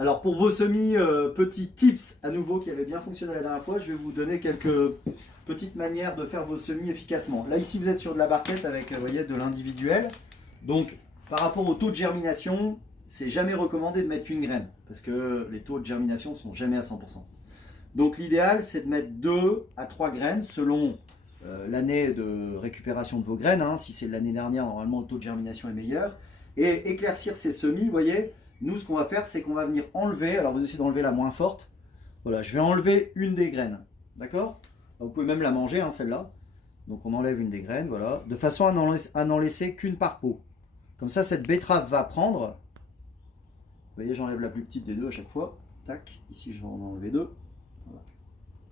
Alors pour vos semis, petits tips à nouveau qui avaient bien fonctionné la dernière fois, je vais vous donner quelques petites manières de faire vos semis efficacement. Là ici vous êtes sur de la barquette avec vous voyez, de l'individuel. Donc par rapport au taux de germination, c'est jamais recommandé de mettre qu'une graine parce que les taux de germination ne sont jamais à 100%. Donc l'idéal c'est de mettre 2 à 3 graines selon l'année de récupération de vos graines. Hein. Si c'est l'année dernière, normalement le taux de germination est meilleur. Et éclaircir ces semis, vous voyez, nous ce qu'on va faire c'est qu'on va venir enlever, alors vous essayez d'enlever la moins forte. Voilà, je vais enlever une des graines, d'accord? Vous pouvez même la manger, hein, celle-là. Donc on enlève une des graines, voilà, de façon à n'en laisser qu'une par pot. Comme ça, cette betterave va prendre. Vous voyez, j'enlève la plus petite des deux à chaque fois. Tac, ici je vais en enlever 2. Voilà.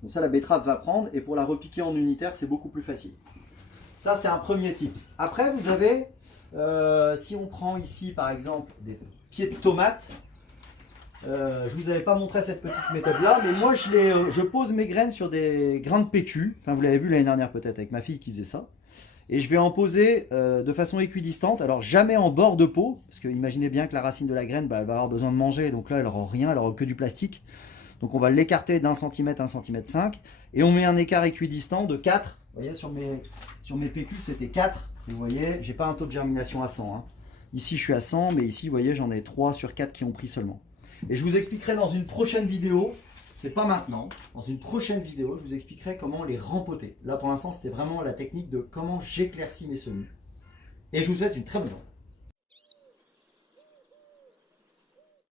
Comme ça, la betterave va prendre et pour la repiquer en unitaire, c'est beaucoup plus facile. Ça, c'est un premier tips. Après, vous avez, si on prend ici par exemple des pieds de tomates, je ne vous avais pas montré cette petite méthode-là, mais moi je pose mes graines sur des grains de PQ. Enfin, vous l'avez vu l'année dernière peut-être avec ma fille qui faisait ça. Et je vais en poser de façon équidistante. Alors jamais en bord de pot, parce que imaginez bien que la racine de la graine, bah, elle va avoir besoin de manger. Donc là, elle n'aura rien, elle n'aura que du plastique. Donc on va l'écarter d'1 cm, 1 cm 5. Et on met un écart équidistant de 4. Vous voyez, sur mes PQ, c'était 4. Vous voyez, j'ai pas un taux de germination à 100. Hein. Ici, je suis à 100, mais ici, vous voyez, j'en ai 3 sur 4 qui ont pris seulement. Et je vous expliquerai dans une prochaine vidéo, c'est pas maintenant, dans une prochaine vidéo, je vous expliquerai comment les rempoter. Là, pour l'instant, c'était vraiment la technique de comment j'éclaircis mes semis. Et je vous souhaite une très bonne journée.